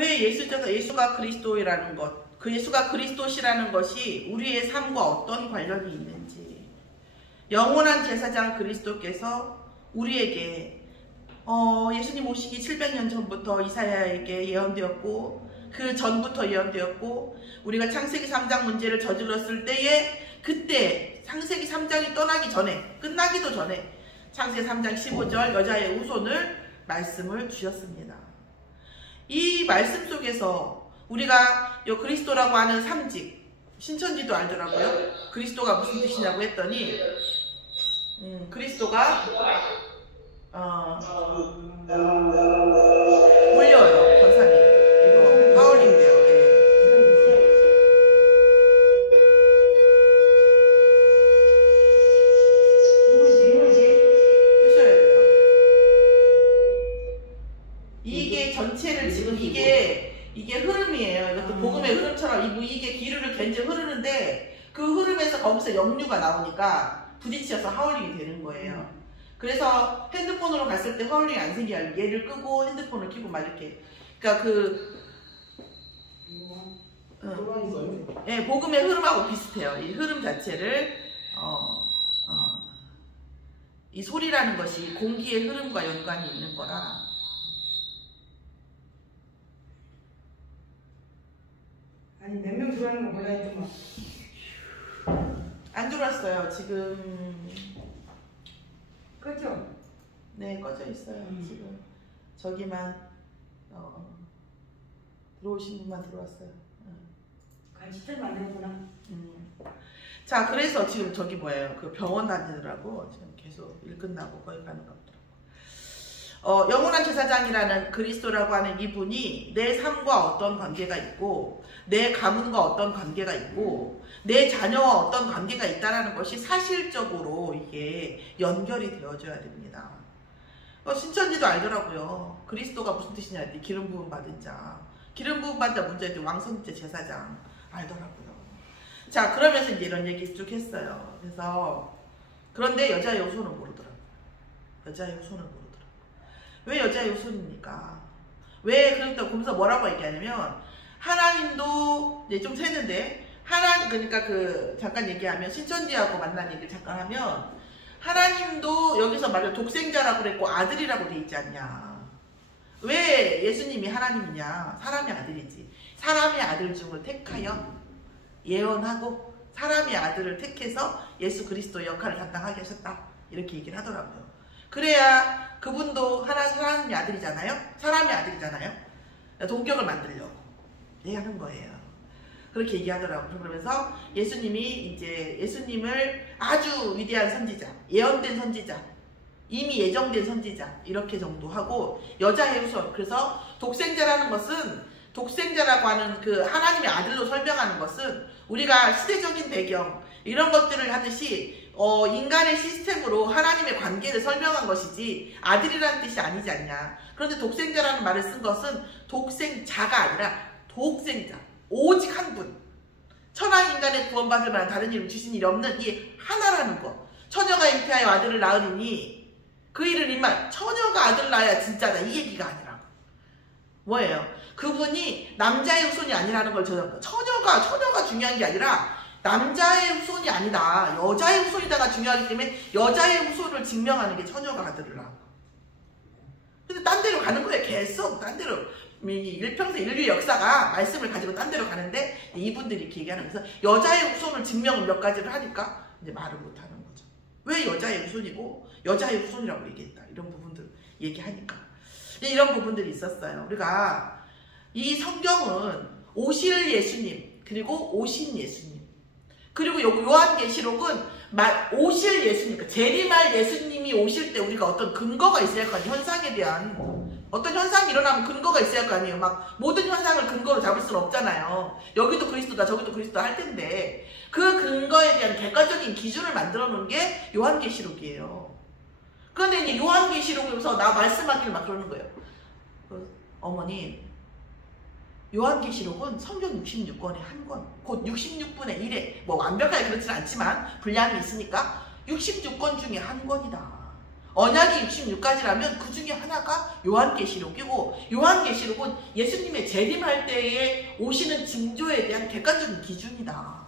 왜 예수가 그리스도라는 것, 그 예수가 그리스도시라는 것이 우리의 삶과 어떤 관련이 있는지, 영원한 제사장 그리스도께서 우리에게 예수님 오시기 700년 전부터 이사야에게 예언되었고, 그 전부터 예언되었고, 우리가 창세기 3장 문제를 저질렀을 때에, 그때 창세기 3장이 떠나기 전에, 끝나기도 전에 창세기 3장 15절 여자의 후손을 말씀을 주셨습니다. 이 말씀 속에서 우리가 요 그리스도라고 하는 삼직, 신천지도 알더라고요. 그리스도가 무슨 뜻이냐고 했더니 그리스도가 울려요. 권사님 이거 하울링돼요. 이게 전체를 지금 이게 흐름이에요. 이것도 복음의 흐름처럼 이게 기류를 견제 흐르는데, 그 흐름에서 거기서 역류가 나오니까 부딪혀서 하울링이 되는 거예요. 그래서 핸드폰으로 갔을 때 하울링이 안 생기게 하려고 얘를 끄고 핸드폰을 켜고 막 이렇게, 그러니까 복음의 흐름하고 비슷해요. 이 흐름 자체를 이 소리라는 것이 공기의 흐름과 연관이 있는 거라. 아니 몇 명 들어가는 거 몰라요. 안 들어왔어요. 지금 그렇죠? 네, 꺼져 있어요. 지금 저기만 들어오신 분만 들어왔어요. 간식들 만들었구나. 자, 그래서 지금 저기 뭐예요? 그 병원 다니느라고 지금 계속 일 끝나고 거기 가는 것 같더라고. 영원한 제사장이라는 그리스도라고 하는 이분이 내 삶과 어떤 관계가 있고, 내 가문과 어떤 관계가 있고, 내 자녀와 어떤 관계가 있다는 것이 사실적으로 이게 연결이 되어져야 됩니다. 신천지도 알더라고요. 그리스도가 무슨 뜻이냐 했더니 기름 부음 받은 자. 기름 부음 받은 자 문제도 왕성제 제사장 알더라고요. 자, 그러면서 이제 이런 얘기 쭉 했어요. 그래서 그런데 여자의 후손은 모르더라고요. 여자의 후손은 모르더라고요. 왜 여자의 후손입니까? 왜 그러니까 거기서 뭐라고 얘기하냐면, 하나님도 이제 좀 새는데, 그러니까 잠깐 얘기하면, 신천지하고 만난 얘기를 잠깐 하면, 하나님도 여기서 말해 독생자라고 그랬고 아들이라고 돼 있지 않냐. 왜 예수님이 하나님이냐? 사람의 아들이지. 사람의 아들 중을 택하여 예언하고 사람의 아들을 택해서 예수 그리스도 역할을 감당하게 하셨다. 이렇게 얘기를 하더라고요. 그래야 그분도 하나님의 아들이잖아요. 사람의 아들이잖아요. 동격을 만들려고 얘기하는 거예요. 그렇게 얘기하더라고요. 그러면서 예수님을 아주 위대한 선지자, 예언된 선지자, 이미 예정된 선지자 이렇게 정도 하고, 여자의 후손, 그래서 독생자라는 것은, 독생자라고 하는 그 하나님의 아들로 설명하는 것은 우리가 시대적인 배경 이런 것들을 하듯이 인간의 시스템으로 하나님의 관계를 설명한 것이지 아들이라는 뜻이 아니지 않냐. 그런데 독생자라는 말을 쓴 것은 독생자가 아니라 독생자, 오직 한 분, 천하 인간의 구원받을 만한 다른 이름 주신 일이 없는 이 하나라는 거. 처녀가 잉태하여 아들을 낳으니 그 일을 임한, 처녀가 아들 낳아야 진짜다 이 얘기가 아니라 뭐예요? 그분이 남자의 후손이 아니라는 걸 처녀가 중요한 게 아니라 남자의 후손이 아니다, 여자의 후손이다가 중요하기 때문에 여자의 후손을 증명하는 게 처녀가 아들을 낳은 거. 근데 딴 데로 가는 거예요. 계속 딴 데로. 일평생 인류의 역사가 말씀을 가지고 딴 데로 가는데 이분들이 이렇게 얘기하는 거예요. 여자의 후손을 증명을 몇 가지를 하니까 이제 말을 못하는 거죠. 왜 여자의 후손이고 여자의 후손이라고 얘기했다, 이런 부분들 얘기하니까 이런 부분들이 있었어요. 우리가 이 성경은 오실 예수님, 그리고 오신 예수님, 그리고 요한계시록은 오실 예수님, 그러니까 재림할 예수님이 오실 때 우리가 어떤 근거가 있어야 할 거 아니에요. 현상에 대한 어떤 현상이 일어나면 근거가 있어야 할 거 아니에요. 막 모든 현상을 근거로 잡을 수는 없잖아요. 여기도 그리스도다 저기도 그리스도다 할 텐데, 그 근거에 대한 객관적인 기준을 만들어 놓은 게 요한계시록이에요. 그런데 이제 요한계시록에서 나 말씀하기를 막 그러는 거예요. 어머니, 요한계시록은 성경 66권의 한 권, 곧 66분의 1에, 뭐 완벽하게 그렇지는 않지만 분량이 있으니까 66권 중에 한 권이다. 언약이 66가지라면 그 중에 하나가 요한계시록이고, 요한계시록은 예수님의 재림할 때에 오시는 징조에 대한 객관적인 기준이다.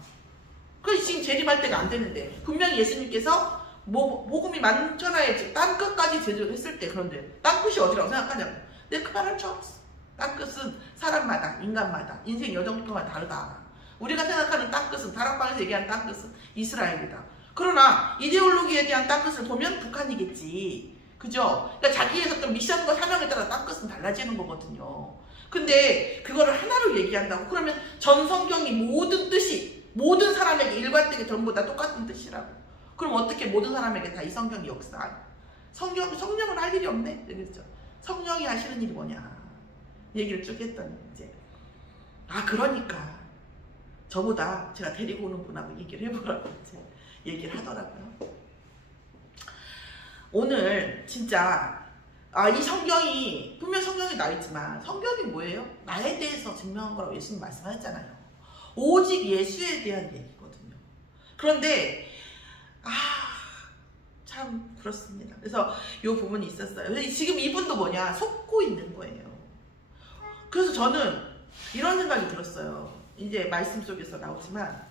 그래서 지금 재림할 때가 안 되는데 분명히 예수님께서 복음이 만천하에 땅끝까지 제조했을 때, 그런데 땅끝이 어디라고 생각하냐고. 내가 그 말할 줄 알았어. 땅끝은 사람마다, 인간마다, 인생 여정도마다 다르다. 우리가 생각하는 땅끝은, 다락방에서 얘기하는 땅끝은 이스라엘이다. 그러나 이데올로기에 대한 땅끝을 보면 북한이겠지. 그죠? 그러니까 자기의 어떤 미션과 사명에 따라 땅끝은 달라지는 거거든요. 근데 그거를 하나로 얘기한다고? 그러면 전 성경이 모든 뜻이, 모든 사람에게 일관되게 전부 다 똑같은 뜻이라고. 그럼 어떻게 모든 사람에게 다 이 성경이 역사? 성령은 할 일이 없네? 그랬죠. 성령이 하시는 일이 뭐냐? 얘기를 쭉 했더니 이제, 그러니까 저보다 제가 데리고 오는 분하고 얘기를 해보라고 이제 얘기를 하더라고요. 오늘 진짜 이 성경이, 분명 성경이 나있지만 성경이 뭐예요? 나에 대해서 증명한 거라고 예수님 말씀하셨잖아요. 오직 예수에 대한 얘기거든요. 그런데 참 그렇습니다. 그래서 이 부분이 있었어요. 지금 이분도 뭐냐, 속고 있는 거예요. 그래서 저는 이런 생각이 들었어요. 이제 말씀 속에서 나오지만,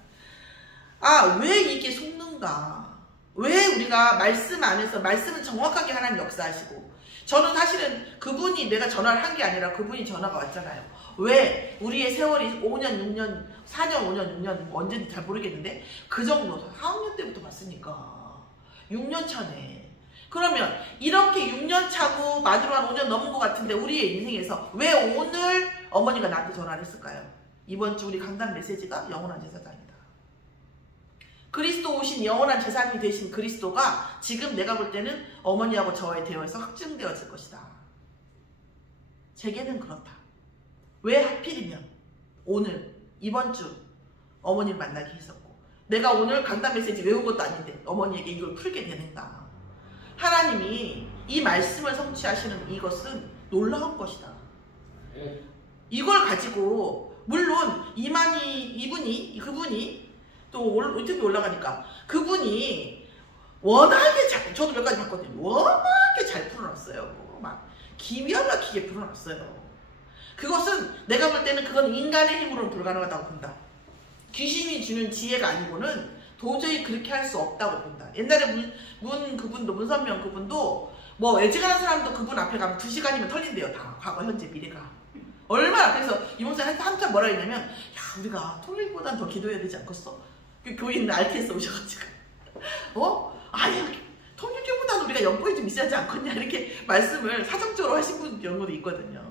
왜 이게 속는가? 왜 우리가 말씀 안에서, 말씀은 정확하게 하나님 역사하시고, 저는 사실은 그분이, 내가 전화를 한 게 아니라 그분이 전화가 왔잖아요. 왜 우리의 세월이 5년, 6년, 4년, 5년, 6년 언제인지 잘 모르겠는데 그 정도 4학년 때부터 봤으니까 6년 차네. 그러면 이렇게 6년 차고 만으로 한 5년 넘은 것 같은데 우리의 인생에서 왜 오늘 어머니가 나한테 전화를 했을까요? 이번 주 우리 강단 메시지가 영원한 제사장이다. 그리스도 오신 영원한 제사장이 되신 그리스도가 지금 내가 볼 때는 어머니하고 저의 대화에서 확증되어질 것이다. 제게는 그렇다. 왜 하필이면 오늘 이번 주 어머니를 만나게 했었고, 내가 오늘 강단 메시지 외운 것도 아닌데 어머니에게 이걸 풀게 되는가. 하나님이 이 말씀을 성취하시는 이것은 놀라운 것이다. 이걸 가지고, 물론 그분이 또 유튜브에 올라가니까 그분이 워낙에 잘, 저도 몇 가지 봤거든요. 워낙에 잘 풀어놨어요. 막 기가 막히게 풀어놨어요. 그것은 내가 볼 때는 그건 인간의 힘으로는 불가능하다고 본다. 귀신이 주는 지혜가 아니고는 도저히 그렇게 할 수 없다고 본다. 옛날에 문선명 그분도 뭐 애지간한 사람도 그분 앞에 가면 2시간이면 털린대요. 다 과거 현재 미래가 얼마나. 그래서 이봉사님 한참 뭐라 했냐면, 우리가 통일보단 더 기도해야 되지 않겠어? 그 교인 RTS 오셔가지고 아니 통일교보다는 우리가 연봉이 좀 있어야지 않겠냐, 이렇게 말씀을 사정적으로 하신 경우도 있거든요.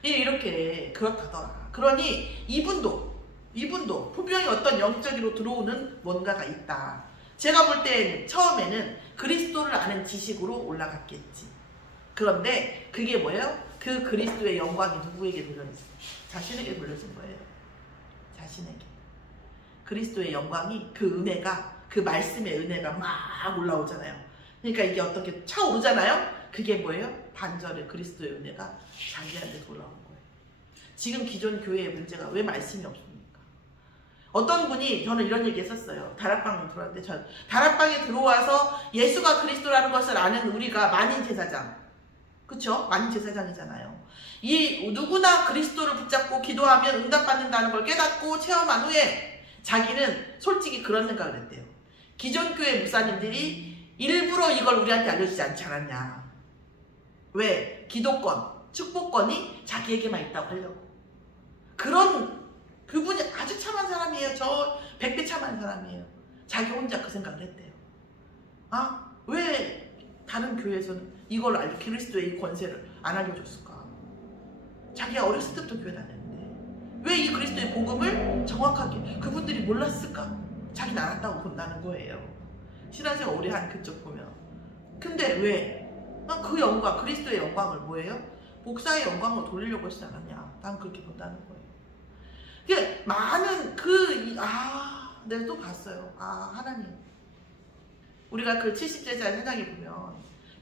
이렇게 그렇다더라. 그러니 이분도 분명히 어떤 영적으로 들어오는 뭔가가 있다. 제가 볼 때는 처음에는 그리스도를 아는 지식으로 올라갔겠지. 그런데 그게 뭐예요? 그 그리스도의 영광이 누구에게 돌려졌어요? 자신에게 돌려진 거예요. 자신에게. 그리스도의 영광이, 그 은혜가, 그 말씀의 은혜가 막 올라오잖아요. 그러니까 이게 어떻게 차오르잖아요? 그게 뭐예요? 반절의 그리스도의 은혜가 자기한테 돌아온 거예요. 지금 기존 교회의 문제가 왜 말씀이 없습니까? 어떤 분이, 저는 이런 얘기 했었어요. 다락방 들어왔는데, 다락방에 들어와서 예수가 그리스도라는 것을 아는 우리가 만인 제사장, 그쵸? 만인 제사장이잖아요. 누구나 그리스도를 붙잡고 기도하면 응답받는다는 걸 깨닫고 체험한 후에 자기는 솔직히 그런 생각을 했대요. 기존 교회 목사님들이 일부러 이걸 우리한테 알려주지 않지 않았냐. 왜? 기도권, 축복권이 자기에게만 있다고 하려고. 그분이 아주 참한 사람이에요. 저 100배 참한 사람이에요. 자기 혼자 그 생각을 했대요. 왜 다른 교회에서는 이걸 알고 그리스도의 이 권세를 안 알려줬을까? 자기가 어렸을 때부터 교회 다녔는데 왜 이 그리스도의 복음을 정확하게 그분들이 몰랐을까? 자기는 알았다고 본다는 거예요. 신앙생활 오래 한 그쪽 보면. 근데 왜? 그 영광, 그리스도의 영광을 뭐예요? 목사의 영광으로 돌리려고 하시지 않았냐? 난 그렇게 본다는 거예요. 이게 많은 내가 또 봤어요. 하나님. 우리가 그 70제자의 현장에 보면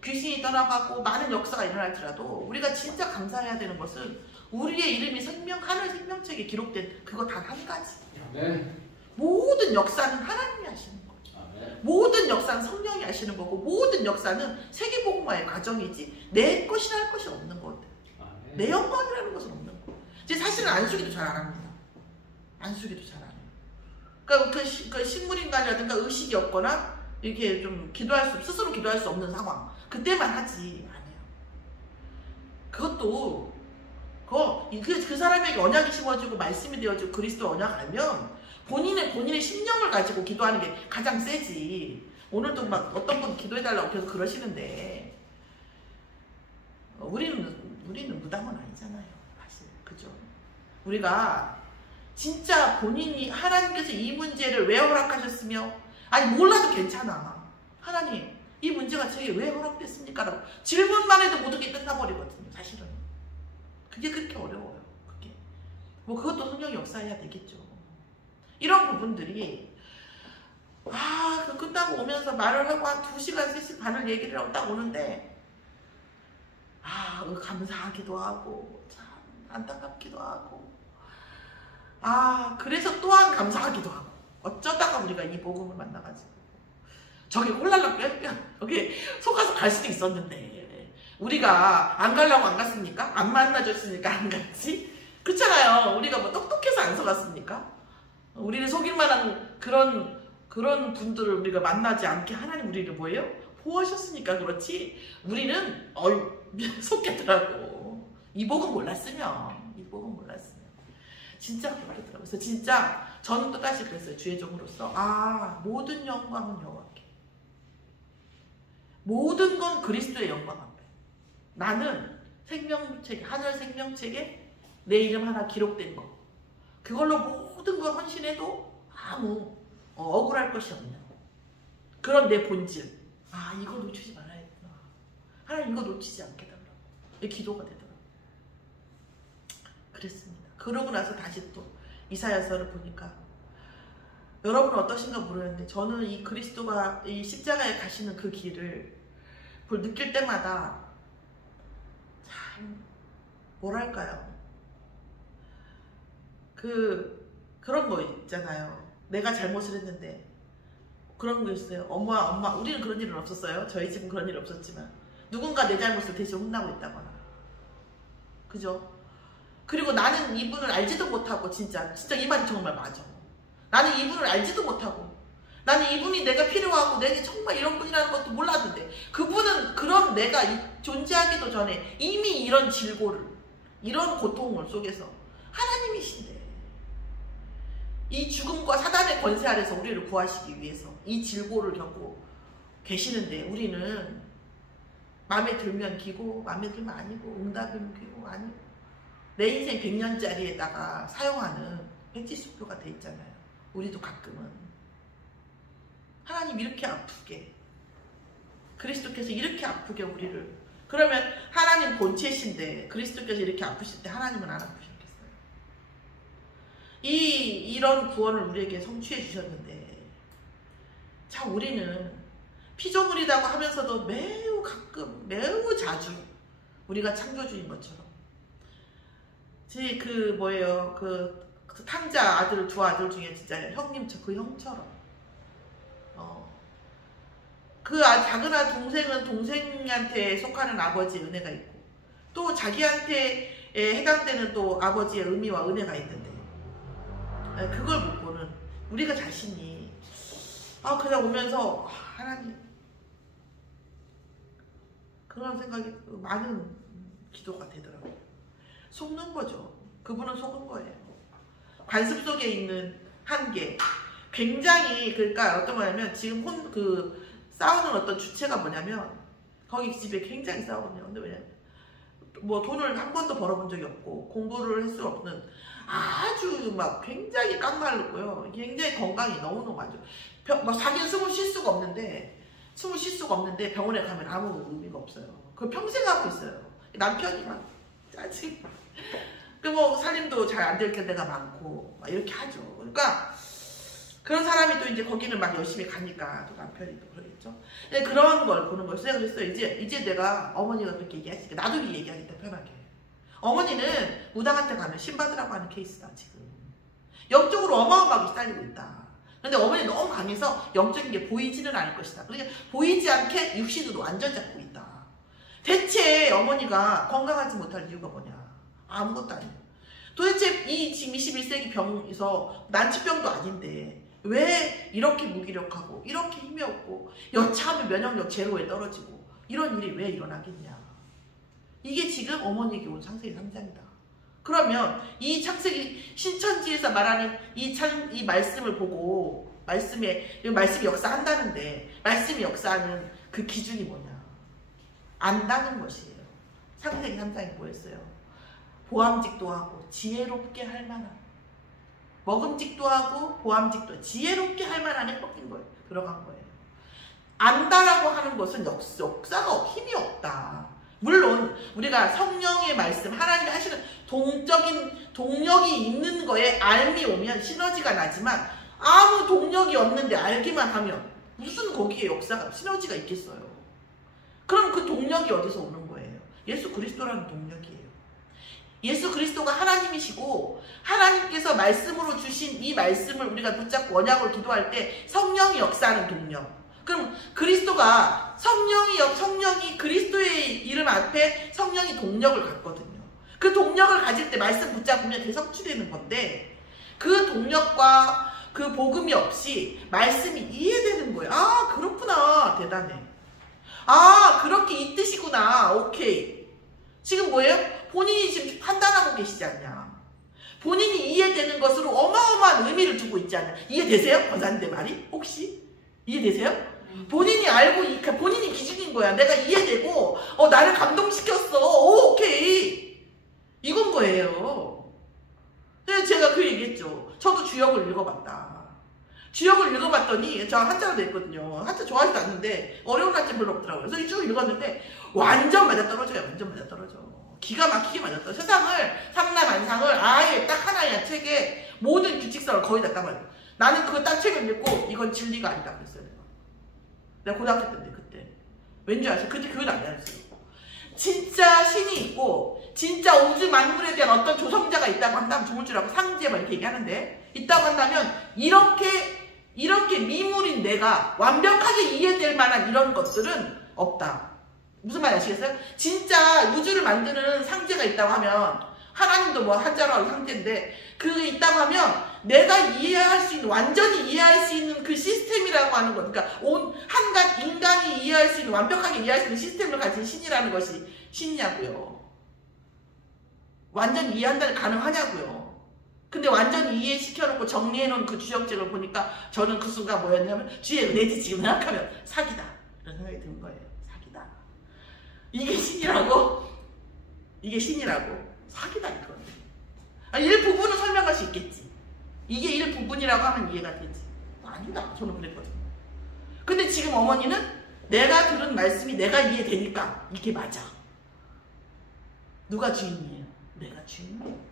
귀신이 떠나가고 많은 역사가 일어날지라도 우리가 진짜 감사해야 되는 것은 우리의 이름이 하늘 생명책에 기록된 그거 단 한 가지. 네. 모든 역사는 하나님이 하시는 거예요. 모든 역사는 성령이 하시는 거고 모든 역사는 세계복음화의 과정이지 내 것이라 할 것이 없는 것. 내 영광이라는 것은 없는 거. 이제 사실은 안수기도 잘 안 합니다. 안수기도 잘 안 해요. 그러니까 그 식물인간이라든가 의식이 없거나 이렇게 좀 스스로 기도할 수 없는 상황 그때만 하지 안 해요. 그것도 그 사람에게 언약이 심어지고 말씀이 되어지고 그리스도 언약 알면 본인의 심령을 가지고 기도하는 게 가장 세지. 오늘도 막 어떤 분 기도해달라고 계속 그러시는데 우리는 무당은 아니잖아요. 사실 그죠? 우리가 진짜 본인이 하나님께서 이 문제를 왜 허락하셨으며 아니 몰라도 괜찮아. 하나님 이 문제가 저에게 왜 허락됐습니까? 라고 질문만 해도 모든 게 끝나버리거든요. 사실은 그게 그렇게 어려워요. 그게 그것도 성령이 역사해야 되겠죠. 이런 부분들이 그 끝나고 오면서 말을 하고 한 2시간 3시간 반을 얘기를 하고 딱 오는데 감사하기도 하고 참 안타깝기도 하고 그래서 또한 감사하기도 하고 어쩌다가 우리가 이 복음을 만나가지고 저기 홀랄라 뿅뿅 여기 속아서 갈 수도 있었는데 우리가 안 가려고 안 갔습니까? 안 만나줬으니까 안 갔지? 그렇잖아요. 우리가 뭐 똑똑해서 안 속았습니까? 우리를 속일 만한 그런 분들을 우리가 만나지 않게 하나님 우리를 뭐예요? 보호하셨으니까 그렇지 우리는 속겠더라고. 이 복음 몰랐으면 진짜 그렇더라고요. 그래서 진짜 저는 또다시 그랬어요. 주의 종으로서 모든 영광은 여호와께, 모든 건 그리스도의 영광 앞에 나는 생명책에 하늘 생명책에 내 이름 하나 기록된 거 그걸로 모든 걸 헌신해도 아무 억울할 것이 없냐. 그런 내 본질 이거 놓치지 말아야겠구나. 하나님 이거 놓치지 않게 달라고 내 기도가 되더라고요. 그랬습니다. 그러고 나서 다시 또 이사야서를 보니까 여러분은 어떠신가 모르겠는데 저는 이 그리스도가 이 십자가에 가시는 그 길을 느낄 때마다 참 뭐랄까요. 그런 거 있잖아요. 내가 잘못을 했는데 그런 거 있어요. 엄마 우리는 그런 일은 없었어요. 저희 집은 그런 일 없었지만 누군가 내 잘못을 대신 혼나고 있다거나 그죠? 그리고 나는 이분을 알지도 못하고 진짜 이 말이 정말 맞아. 나는 이분을 알지도 못하고 나는 이분이 내가 필요하고 내게 정말 이런 분이라는 것도 몰랐는데 그분은 그런 내가 존재하기도 전에 이미 이런 질고를 이런 고통을 속에서 하나님이신데 이 죽음과 사단의 권세 아래서 우리를 구하시기 위해서 이 질고를 겪고 계시는데 우리는 마음에 들면 기고 마음에 들면 아니고 응답이면 기고 아니고 내 인생 100년짜리에다가 사용하는 백지수표가 돼 있잖아요. 우리도 가끔은 하나님 이렇게 아프게 그리스도께서 이렇게 아프게 우리를 그러면 하나님 본체신데 그리스도께서 이렇게 아프실 때 하나님은 안 아프셨겠어요? 이런 구원을 우리에게 성취해 주셨는데 참 우리는 피조물이라고 하면서도 매우 가끔 매우 자주 우리가 창조주인 것처럼 그 탕자 아들 두 아들 중에 진짜 그 형처럼 그 작은 동생은 동생한테 속하는 아버지의 은혜가 있고 또 자기한테 해당되는 또 아버지의 의미와 은혜가 있는데 그걸 못 보는 우리가 자신이 그냥 오면서 하나님 그런 생각이 많은 기도가 되더라고요. 속는 거죠. 그분은 속은 거예요. 관습 속에 있는 한계 굉장히 그러니까 어떤 거냐면 지금 싸우는 어떤 주체가 뭐냐면 거기 집에 굉장히 싸우거든요. 근데 왜냐면 뭐 돈을 한 번도 벌어본 적이 없고 공부를 할 수 없는 아주 막 굉장히 깡말르고요. 굉장히 건강이 너무너무 안 좋아요. 막 자기는 숨을 쉴 수가 없는데 병원에 가면 아무 의미가 없어요. 그걸 평생 하고 있어요. 남편이 막 짜증. 뭐 살림도 잘 안 될 때가 많고 막 이렇게 하죠. 그러니까 그런 사람이 또 이제 거기는 막 열심히 가니까 또 남편이 또 그러겠죠. 그런 걸 보는 거예요. 제가 그랬어요. 이제 내가 어머니가 그렇게 얘기하시니까 나도 얘기하겠다 편하게. 어머니는 무당한테 가면 신받으라고 하는 케이스다 지금. 영적으로 어마어마하게 쌓이고 있다. 근데 어머니 너무 강해서 영적인 게 보이지는 않을 것이다. 그러니까 보이지 않게 육신으로 완전 잡고 있다. 대체 어머니가 건강하지 못할 이유가 뭐냐? 아무것도 아니에요. 도대체 이 지금 21세기 병에서 난치병도 아닌데 왜 이렇게 무기력하고 이렇게 힘이 없고 여차하면 면역력 제로에 떨어지고 이런 일이 왜 일어나겠냐? 이게 지금 어머니에게 온 창세기 3장이다. 그러면 이 창세기 신천지에서 말하는 이 말씀을 보고 말씀이 역사한다는데 말씀이 역사하는 그 기준이 뭐냐? 안다는 것이에요. 창세기 3장이 뭐였어요? 보암직도 하고 지혜롭게 할 만한, 먹음직도 하고 보암직도 지혜롭게 할 만한에 꺾인 거예요. 들어간 거예요. 안다라고 하는 것은 역사가 힘이 없다. 물론 우리가 성령의 말씀, 하나님이 하시는 동적인 동력이 있는 거에 알미 오면 시너지가 나지만 아무 동력이 없는데 알기만 하면 무슨 거기에 역사가 시너지가 있겠어요. 그럼 그 동력이 어디서 오는 거예요? 예수 그리스도라는 동력이에요. 예수 그리스도가 하나님이시고 하나님께서 말씀으로 주신 이 말씀을 우리가 붙잡고 언약으로 기도할 때 성령이 역사하는 동력. 그럼 그리스도가 성령이 그리스도의 이름 앞에 성령이 동력을 갖거든요. 그 동력을 가질 때 말씀 붙잡으면 그게 성취되는 건데 그 동력과 그 복음이 없이 말씀이 이해되는 거예요. 아 그렇구나. 대단해. 아 그렇게 이 뜻이구나. 오케이. 지금 뭐예요? 본인이 지금 판단하고 계시지 않냐. 본인이 이해되는 것으로 어마어마한 의미를 두고 있지 않냐. 이해되세요? 권사님들 말이? 혹시? 이해되세요? 본인이 알고 본인이 기준인 거야. 내가 이해되고 나를 감동시켰어. 오, 오케이. 이건 거예요. 그래서 제가 그 얘기했죠. 저도 주역을 읽어봤다. 주역을 읽어봤더니 저 한자로 냈거든요. 한자 좋아하지도 않는데 어려운 한자 별로 없더라고요. 그래서 쭉 읽었는데 완전 맞아떨어져요. 완전 맞아떨어져. 기가 막히게 맞았어요. 세상을 삼라만상을 아예 딱 하나의 책에 모든 규칙성을 거의 다 따봐요. 나는 그거 딱 책을 읽고 이건 진리가 아니다 그랬어요. 내가 고등학교 때인데 그때 왠지 아세요? 그때 교회도 안 다녔어요. 진짜 신이 있고 진짜 우주 만물에 대한 어떤 조성자가 있다고 한다면 조물주라고 상제 막 이렇게 얘기하는데 있다고 한다면 이렇게 미물인 내가 완벽하게 이해될 만한 이런 것들은 없다. 무슨 말인지 아시겠어요? 진짜 우주를 만드는 상제가 있다고 하면 하나님도 뭐 한자로 하는 상제인데 그게 있다고 하면 내가 이해할 수 있는 완전히 이해할 수 있는 그 시스템이라고 하는 거 그러니까 한갓 인간이 이해할 수 있는 완벽하게 이해할 수 있는 시스템을 가진 신이라는 것이 신이냐고요. 완전히 이해한다는 가능하냐고요. 근데 완전히 이해시켜놓고 정리해놓은 그 주역책을 보니까 저는 그 순간 뭐였냐면 주의 은혜지 지금 생각하면 사기다 이런 생각이 든 거예요. 사기다. 이게 신이라고? 이게 신이라고? 사기다 이거는. 일부분은 설명할 수 있겠지. 이게 일부분이라고 하면 이해가 되지. 아니다. 저는 그랬거든요. 근데 지금 어머니는 내가 들은 말씀이 내가 이해되니까 이게 맞아. 누가 주인이에요? 내가 주인이에요.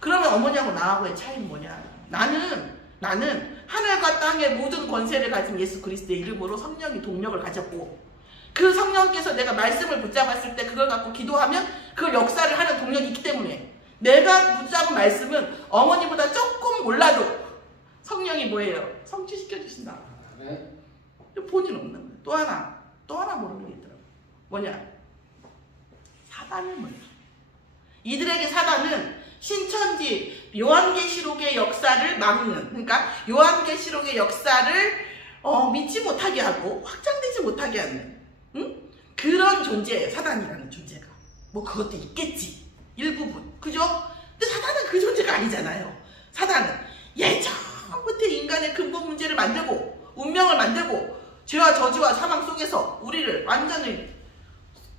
그러면 어머니하고 나하고의 차이는 뭐냐? 나는 하늘과 땅의 모든 권세를 가진 예수 그리스도의 이름으로 성령이 동력을 가졌고 그 성령께서 내가 말씀을 붙잡았을 때 그걸 갖고 기도하면 그걸 역사를 하는 동력이 있기 때문에 내가 붙잡은 말씀은 어머니보다 조금 몰라도 성령이 뭐예요? 성취시켜 주신다. 본인 없는 거예요. 또 하나 모르는 게 있더라고요. 뭐냐? 사단을 몰라. 이들에게 사단은 신천지 요한계시록의 역사를 막는, 그러니까 요한계시록의 역사를 믿지 못하게 하고 확장되지 못하게 하는 그런 존재예요. 사단이라는 존재가. 뭐 그것도 있겠지. 일부분. 그죠? 근데 사단은 그 존재가 아니잖아요. 사단은 예전부터 인간의 근본 문제를 만들고 운명을 만들고 죄와 저주와 사망 속에서 우리를 완전히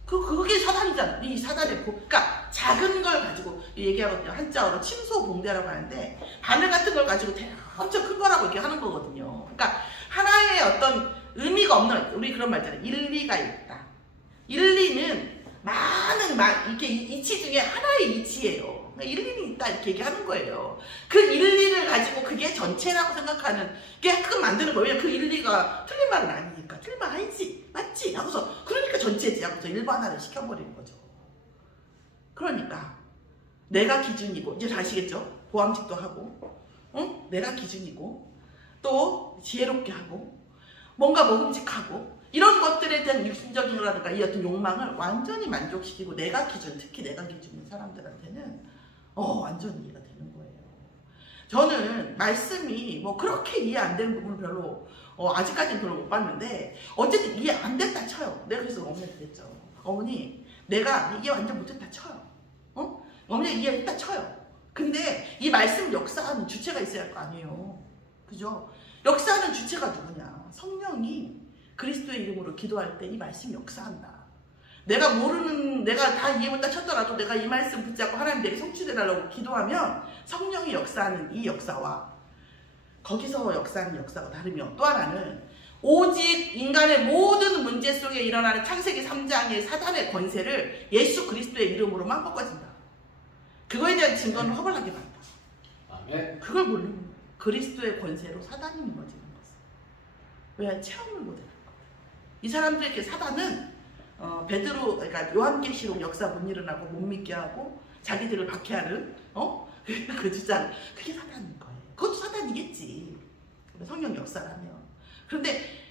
그게 사단이잖아. 이 사단의 그러니까 작은 걸 가지고 얘기하거든요. 한자어로 침소봉대라고 하는데 바늘 같은 걸 가지고 엄청 큰 거라고 이렇게 하는 거거든요. 그러니까 하나의 어떤 의미가 없는 우리 그런 말 있잖아요. 일리가 있다. 일리는 이렇게 이치 중에 하나의 이치예요. 일리는 있다 이렇게 얘기하는 거예요. 그 일리를 가지고 그게 전체라고 생각하는 게 가끔 만드는 거예요. 왜냐면 그 일리가 틀린 말은 아니니까. 틀린 말 아니지. 맞지? 하고서 그러니까 전체지 하고서 일반화를 시켜버리는 거죠. 그러니까 내가 기준이고 이제 다 아시겠죠? 보암직도 하고 내가 기준이고 또 지혜롭게 하고 뭔가 먹음직하고 이런 것들에 대한 육신적인 거라든가 이 어떤 욕망을 완전히 만족시키고 내가 기준, 특히 내가 기준인 사람들한테는 완전히 이해가 되는 거예요. 저는 말씀이 뭐 그렇게 이해 안 되는 부분은 별로 아직까지는 별로 못 봤는데 어쨌든 이해 안 됐다 쳐요. 내가 그래서 어머니한테 그랬죠. 어머니 내가 이해 완전 못했다 쳐요. 어머니 이해했다 쳐요. 근데 이 말씀 역사하는 주체가 있어야 할 거 아니에요. 그죠? 역사하는 주체가 누구냐? 성령이 그리스도의 이름으로 기도할 때 이 말씀 역사한다. 내가 다 이해 못다 쳤더라도 내가 이 말씀 붙잡고 하나님 내게 성취되달라고 기도하면 성령이 역사하는 이 역사와 거기서 역사하는 역사가 다르며 또 하나는 오직 인간의 모든 문제 속에 일어나는 창세기 3장의 사단의 권세를 예수 그리스도의 이름으로만 꺾어진다. 그거에 대한 증거는 허벌나게 받다. 아멘. 그걸 모르는 거예요. 그리스도의 권세로 사단이 무너지는 것을. 왜? 체험을 못해요. 이 사람들에게 사단은 베드로, 그러니까 요한계시록 역사 못 일어나고 못 믿게 하고 자기들을 박해하는 그 주장, 그게 사단인 거예요. 그것도 사단이겠지. 성령 역사라면. 그런데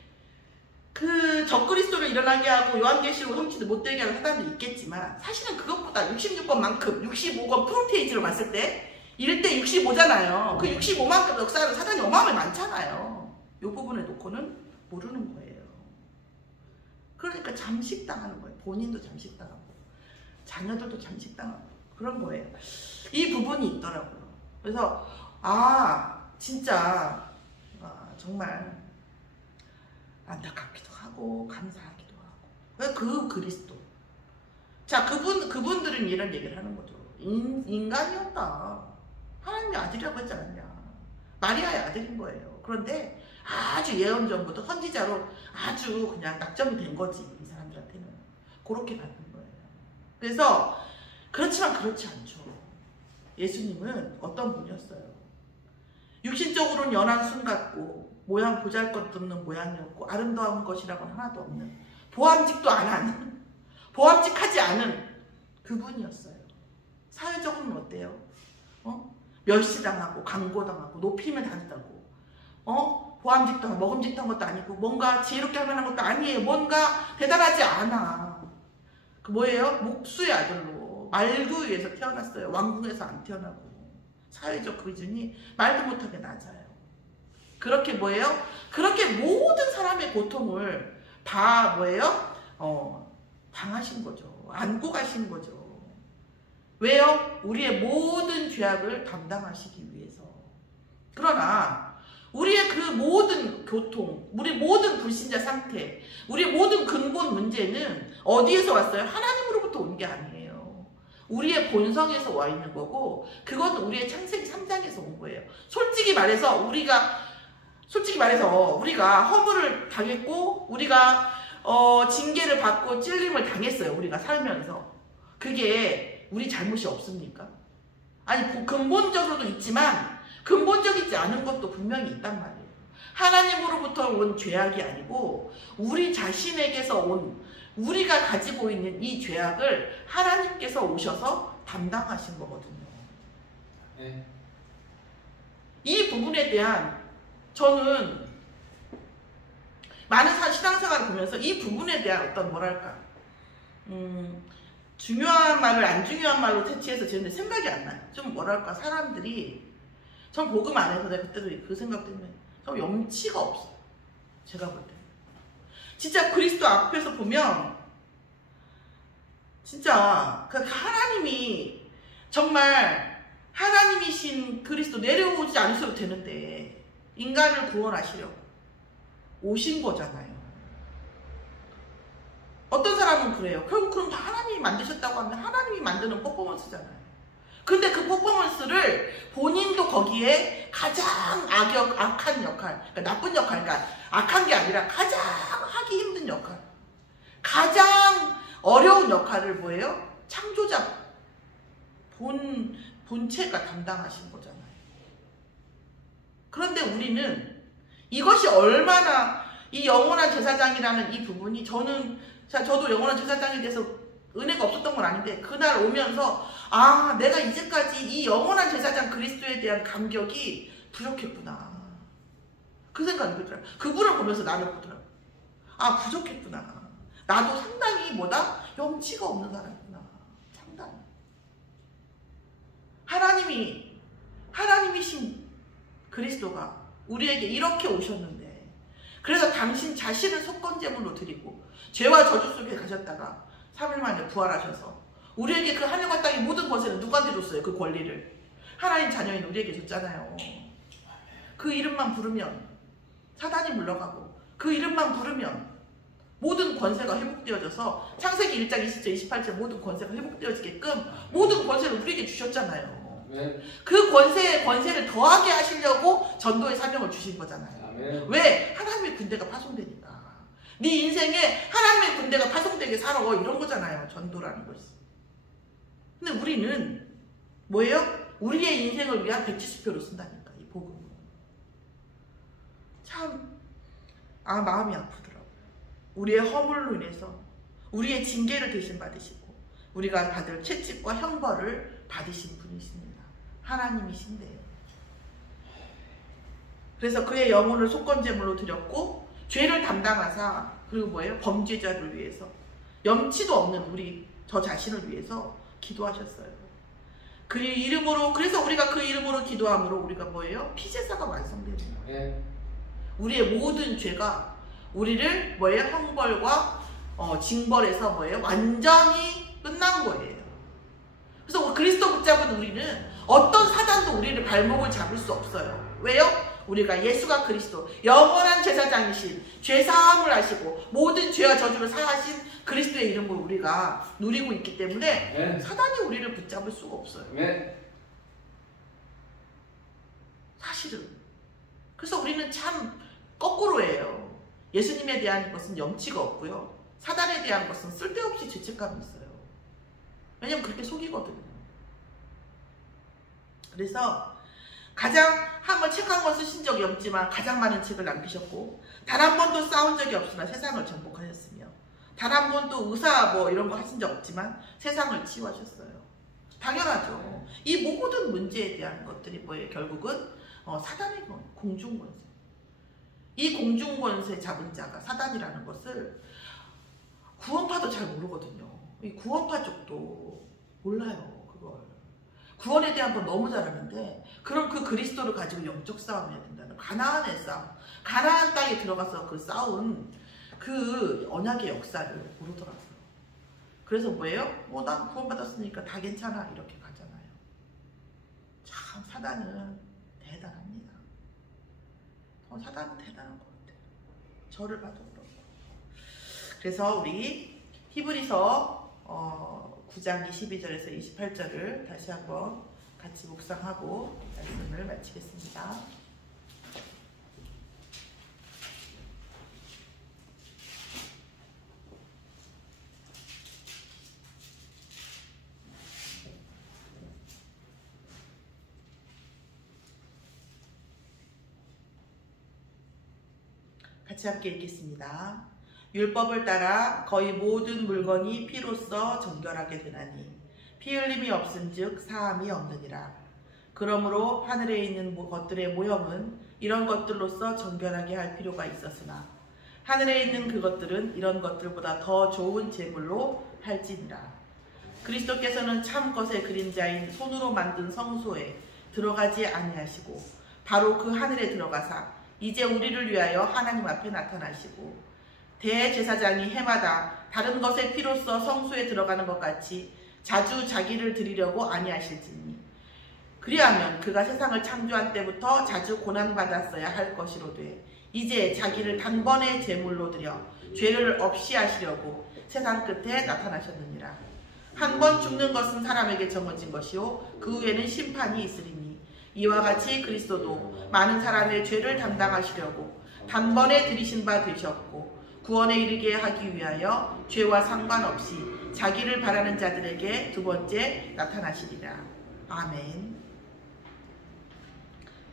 그 적그리스도를 일어나게 하고 요한계시록 성취도 못되게 하는 사단도 있겠지만 사실은 그것보다 66권만큼 65권 프론테이지로 봤을 때 이럴 때 65잖아요. 그 65만큼 역사하는 사단이 어마어마하게 많잖아요. 이 부분을 놓고는 모르는 거예요. 그러니까 잠식당하는 거예요. 본인도 잠식당하고 자녀들도 잠식당하고 그런 거예요. 이 부분이 있더라고요. 그래서 진짜 정말 안타깝기도 하고 감사하기도 하고 그 그리스도. 자, 그분들은 이런 얘기를 하는 거죠. 인간이었다. 하나님의 아들이라고 했지 않았냐. 마리아의 아들인 거예요. 그런데 아주 예언 전부터 선지자로 아주 그냥 낙점이 된 거지. 이 사람들한테는. 그렇게 받는 거예요. 그래서 그렇지만 그렇지 않죠. 예수님은 어떤 분이었어요. 육신적으로는 연한 순 같고 모양 보잘것없는 모양이었고 아름다운 것이라고는 하나도 없는 보암직도 안 하는 보암직하지 않은 그분이었어요. 사회적으로는 어때요? 멸시당하고 강고당하고 높이면 다르다고 보암직도 먹음직도 한 것도 아니고 뭔가 지혜롭게 할 만한 것도 아니에요. 뭔가 대단하지 않아. 그 뭐예요? 목수의 아들로 말구 위에서 태어났어요. 왕궁에서 안 태어나고 사회적 기준이 말도 못하게 낮아요. 그렇게 뭐예요? 그렇게 모든 사람의 고통을 다 뭐예요? 당하신 거죠. 안고 가신 거죠. 왜요? 우리의 모든 죄악을 담당하시기 위해서. 그러나 우리의 그 모든 고통, 우리 모든 불신자 상태, 우리의 모든 근본 문제는 어디에서 왔어요? 하나님으로부터 온 게 아니에요. 우리의 본성에서 와 있는 거고 그건 우리의 창세기 3장에서 온 거예요. 솔직히 말해서 우리가 허물을 당했고 우리가 징계를 받고 찔림을 당했어요. 우리가 살면서. 그게 우리 잘못이 없습니까? 아니 근본적으로도 있지만 근본적이지 않은 것도 분명히 있단 말이에요. 하나님으로부터 온 죄악이 아니고 우리 자신에게서 온 우리가 가지고 있는 이 죄악을 하나님께서 오셔서 담당하신 거거든요. 네. 이 부분에 대한 저는 많은 신앙생활을 보면서 이 부분에 대한 어떤 뭐랄까 중요한 말을 안 중요한 말로 채취해서 제 생각이 안 나요. 좀 뭐랄까 사람들이 전 복음 안에서 내가 그때도 그 생각 때문에 좀 염치가 없어요. 제가 볼 때 진짜 그리스도 앞에서 보면 진짜 그 하나님이 정말 하나님이신 그리스도 내려오지 않으셔도 되는데 인간을 구원하시려고 오신 거잖아요. 어떤 사람은 그래요. 결국 그럼 다 하나님이 만드셨다고 하면 하나님이 만드는 퍼포먼스잖아요. 근데 그 퍼포먼스를 본인도 거기에 가장 악한 역할, 그러니까 나쁜 역할, 그러니까 악한 게 아니라 가장 하기 힘든 역할, 가장 어려운 역할을 뭐예요? 창조자 본체가 담당하신 거잖아요. 그런데 우리는 이것이 얼마나 이 영원한 제사장이라는 이 부분이 저도 영원한 제사장에 대해서 은혜가 없었던 건 아닌데 그날 오면서 내가 이제까지 이 영원한 제사장 그리스도에 대한 감격이 부족했구나. 그 생각이 들더라고요. 그분을 보면서 나를 보더라고요. 아, 부족했구나. 나도 상당히 뭐다? 염치가 없는 사람이구나. 상당히. 하나님이신 그리스도가 우리에게 이렇게 오셨는데, 그래서 당신 자신을 속건제물로 드리고 죄와 저주 속에 가셨다가 3일 만에 부활하셔서 우리에게 그 하늘과 땅의 모든 권세를 누구한테 줬어요? 그 권리를 하나님 자녀인 우리에게 줬잖아요. 그 이름만 부르면 사단이 물러가고, 그 이름만 부르면 모든 권세가 회복되어져서 창세기 1장 20절 28절 모든 권세가 회복되어지게끔 모든 권세를 우리에게 주셨잖아요. 아멘. 그 권세를 더하게 하시려고 전도의 사명을 주신 거잖아요. 아멘. 왜? 하나님의 군대가 파송되니까. 네 인생에 하나님의 군대가 파송되게 살아, 이런 거잖아요, 전도라는 것이. 근데 우리는 뭐예요? 우리의 인생을 위한 170표로 쓴다니까, 이 복음을. 참 마음이 아프더라고요. 우리의 허물로 인해서 우리의 징계를 대신 받으시고 우리가 받을 채찍과 형벌을 받으신 분이십니다. 하나님이신데. 그래서 그의 영혼을 속건제물로 드렸고 죄를 담당하사, 그리고 뭐예요? 범죄자를 위해서, 염치도 없는 우리 저 자신을 위해서 기도하셨어요. 그 이름으로, 그래서 우리가 그 이름으로 기도함으로 우리가 뭐예요? 피제사가 완성되는 거예요. 우리의 모든 죄가 우리를 뭐예요? 형벌과 징벌에서 뭐예요? 완전히 끝난 거예요. 그래서 그리스도 붙잡은 우리는 어떤 사단도 우리를 발목을 잡을 수 없어요. 왜요? 우리가 예수가 그리스도 영원한 제사장이신, 죄사함을 하시고 모든 죄와 저주를 사하신 그리스도의 이름으로 우리가 누리고 있기 때문에 사단이 우리를 붙잡을 수가 없어요. 사실은. 그래서 우리는 참 거꾸로예요. 예수님에 대한 것은 염치가 없고요, 사단에 대한 것은 쓸데없이 죄책감이 있어요. 왜냐면 그렇게 속이거든요. 그래서 가장 한번 책 한 권 쓰신 적이 없지만 가장 많은 책을 남기셨고, 단 한 번도 싸운 적이 없으나 세상을 정복하셨으며, 단 한 번도 의사 뭐 이런 거 하신 적 없지만 세상을 치유하셨어요. 당연하죠. 이 모든 문제에 대한 것들이 뭐예요? 결국은 사단의 공중권세. 이 공중권세 잡은 자가 사단이라는 것을 구원파도 잘 모르거든요. 이 구원파 쪽도 몰라요. 그걸 구원에 대한 건 너무 잘하는데, 그럼 그 그리스도를 가지고 영적 싸움 해야 된다는, 가나안의 싸움, 가나안 땅에 들어가서 그 싸운 그 언약의 역사를 모르더라고요. 그래서 뭐예요? 난 구원받았으니까 다 괜찮아, 이렇게 가잖아요. 참 사단은 대단합니다. 사단은 대단한 것 같아요. 저를 봐도 그렇고. 그래서 우리 히브리서 9장 22절에서 28절을 다시 한번 같이 묵상하고 말씀을 마치겠습니다. 같이 함께 읽겠습니다. 율법을 따라 거의 모든 물건이 피로써 정결하게 되나니 피 흘림이 없은즉 사함이 없느니라. 그러므로 하늘에 있는 것들의 모형은 이런 것들로서 정결하게 할 필요가 있었으나 하늘에 있는 그것들은 이런 것들보다 더 좋은 제물로 할지니라. 그리스도께서는 참 것의 그림자인 손으로 만든 성소에 들어가지 아니하시고 바로 그 하늘에 들어가사 이제 우리를 위하여 하나님 앞에 나타나시고 대제사장이 해마다 다른 것의 피로써 성소에 들어가는 것 같이 자주 자기를 드리려고 아니하실지니 그리하면 그가 세상을 창조한 때부터 자주 고난받았어야 할 것이로되 이제 자기를 단번에 제물로 드려 죄를 없이 하시려고 세상 끝에 나타나셨느니라. 한 번 죽는 것은 사람에게 정해진 것이요 그 후에는 심판이 있으리니 이와 같이 그리스도도 많은 사람의 죄를 담당하시려고 단번에 들이신 바 되셨고 구원에 이르게 하기 위하여 죄와 상관없이 자기를 바라는 자들에게 두 번째 나타나시리라. 아멘.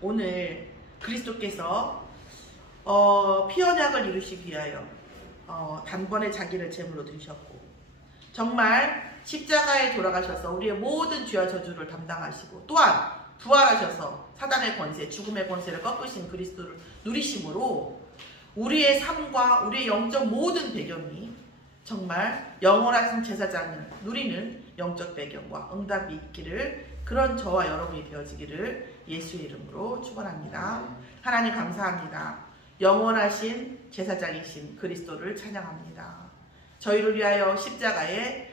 오늘 그리스도께서 피 언약을 이루시기 위하여 단번에 자기를 제물로 드리셨고 정말 십자가에 돌아가셔서 우리의 모든 죄와 저주를 담당하시고 또한 부활하셔서 사단의 권세, 죽음의 권세를 꺾으신 그리스도를 누리심으로 우리의 삶과 우리의 영적 모든 배경이 정말 영원하신 제사장을 누리는 영적 배경과 응답이 있기를, 그런 저와 여러분이 되어지기를 예수의 이름으로 축원합니다. 하나님 감사합니다. 영원하신 제사장이신 그리스도를 찬양합니다. 저희를 위하여 십자가에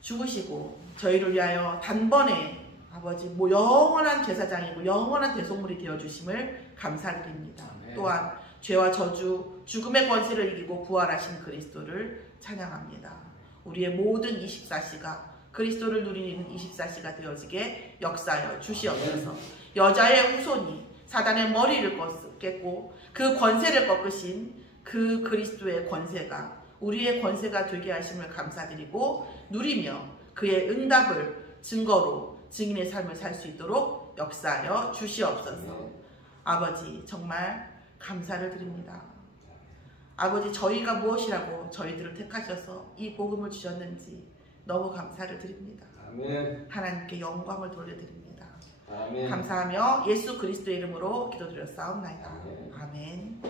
죽으시고 저희를 위하여 단번에 아버지 영원한 제사장이고 영원한 대속물이 되어주심을 감사드립니다. 또한 죄와 저주, 죽음의 권세를 이기고 부활하신 그리스도를 찬양합니다. 우리의 모든 24시가 그리스도를 누리는 24시가 되어지게 역사하여 주시옵소서. 여자의 후손이 사단의 머리를 깼고 그 권세를 꺾으신 그 그리스도의 권세가 우리의 권세가 되게 하심을 감사드리고 누리며 그의 응답을 증거로 증인의 삶을 살 수 있도록 역사하여 주시옵소서. 아버지 정말 감사를 드립니다. 아버지 저희가 무엇이라고 저희들을 택하셔서 이 복음을 주셨는지 너무 감사를 드립니다. 아멘. 하나님께 영광을 돌려드립니다. 아멘. 감사하며 예수 그리스도의 이름으로 기도드렸사옵나이다. 아멘. 아멘.